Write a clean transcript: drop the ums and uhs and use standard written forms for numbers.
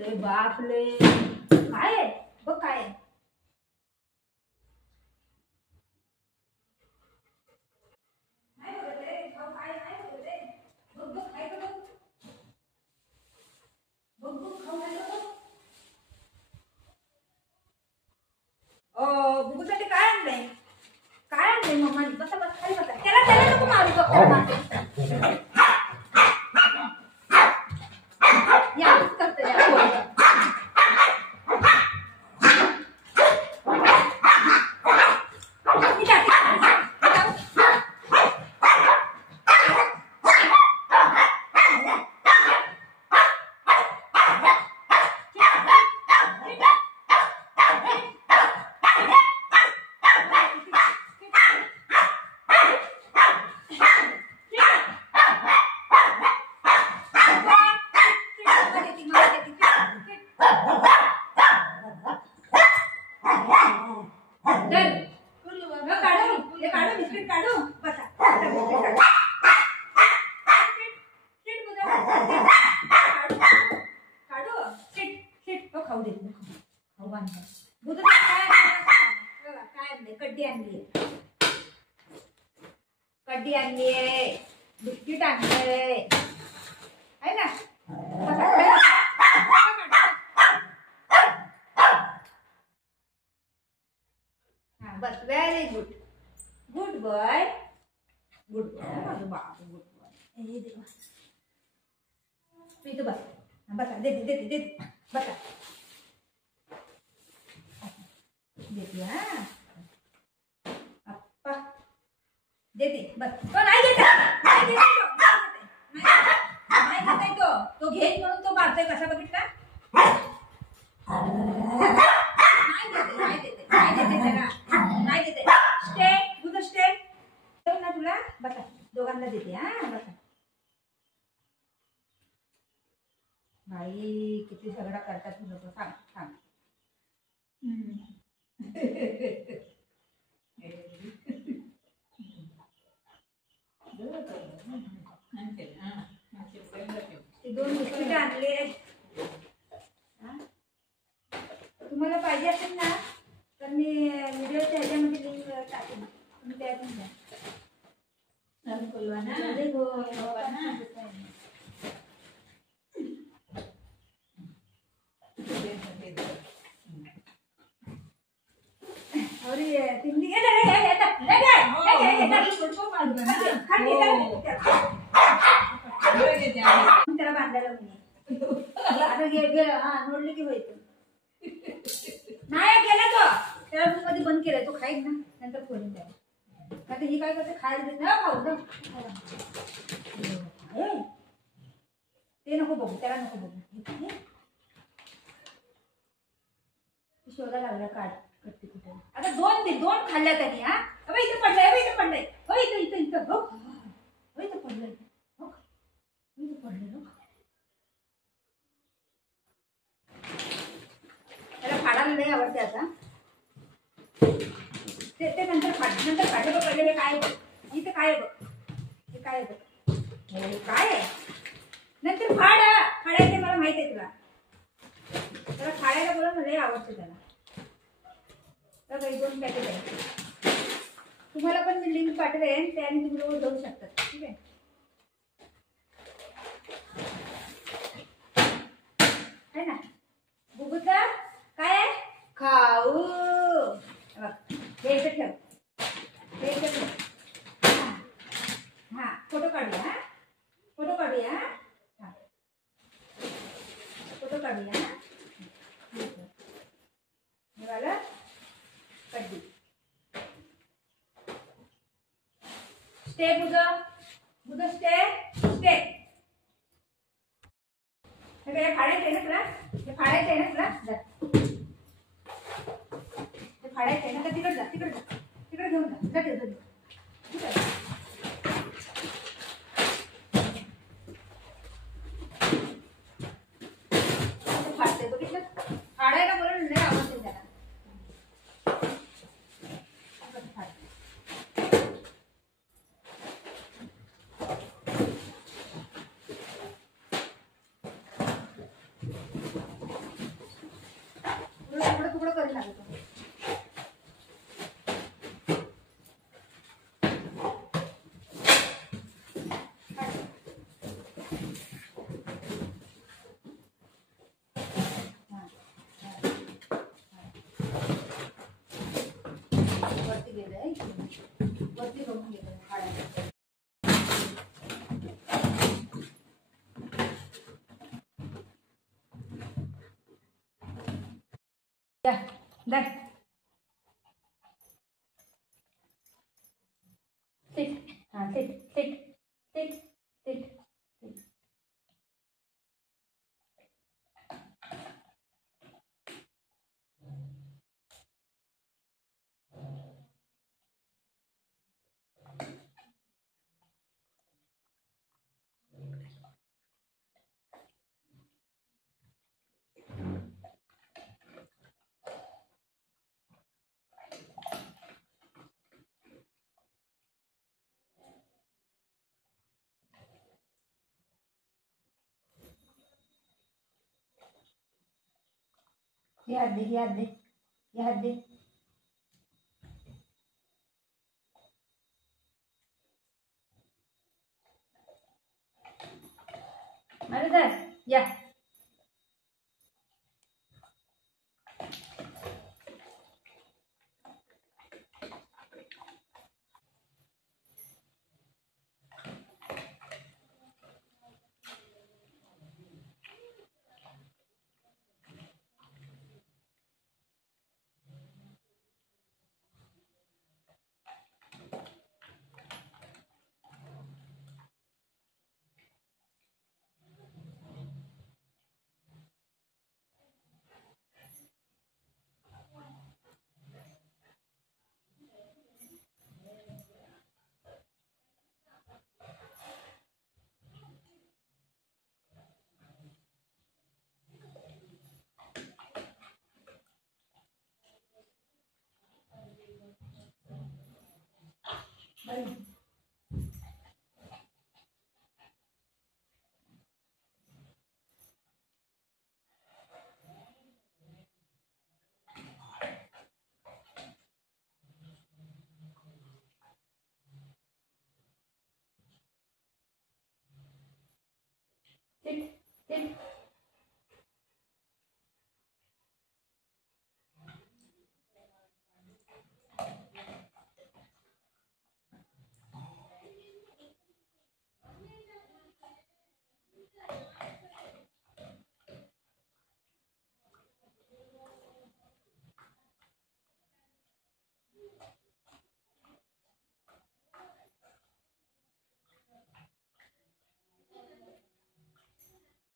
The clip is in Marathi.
बापले बापले काय आहे बघ काय आहे बुगूसाठी काय आणलंय मम्मानी बसा बस खाली बसा त्याला त्याला नको मारू बघ त्याला मारते या करते कड्डी आणली बिस्किट आणलंय है ना हा बस व्हेरी गुड गुड बॉय माझं बाप गुड बॉय हे देवा तू इथं बस बसा देते बसा देते हा अप्पा देते बस तो नाही देते तो घेत म्हणून तो मारतोय कसा बघितला नाही देते नाही देते स्टे तुझं स्टे ना तुला बसा दोघांना देते हा बसा बाई किती झगडा करतात तुझं तो सांग दोन बिस्किट आणले तुम्हाला पाहिजे असेल ना तर मी व्हिडिओच्या ह्याच्यामध्ये लिंक टाकेन तुम्ही त्यातून घ्या त्याला बांधायला आता गेलं हा नोडली की व्हायचं नाही गेला तो त्याला कधी बंद केलाय तो खाईल ना नंतर खोलीन त्याला आता ही काय करते खायला देत ना खाऊ दे ते नको बघू त्याला नको बघू शोधा लागला काढ कट्टी कुठे आता दोन खाल्ल्या त्यांनी हा इथं पडलंय हो इथं हो इथं पडलंय त्याला फाडायला नाही आवडते आता ते नंतर फाडलं बघ पहिले काय इथं काय बघ हे काय बघ काय आहे नंतर फाडायचे मला माहिती आहे तुला त्याला फाडायला बोला लय आवडते त्याला तर 2 पॅकेट आहे तुम्हाला पण मी लिंक पाठवेन त्याने तुम्ही रोज जाऊ शकता ठीक आहे है ना बुबुचा काय आहे खाऊ हे ठेव हा फोटो काढूया फोटो काढूया हे वाला कड्डी स्टे बुध स्टे हे फाडायचं आहे ना तुला हे फाडायचं आहे ना तुला हे फाडायचं आहे ना तर तिकडे जा तिकडे घेऊन जा ठीक आहे फाडते बघितलं फाडायला बोलून नाही आवडते त्याला वरती गेलंय वरती बघून गेलं खाड्या दर सिट हाँ sit sit sit sit sit ये हाथ दे ये हाथ दे ये हाथ दे अरे दर या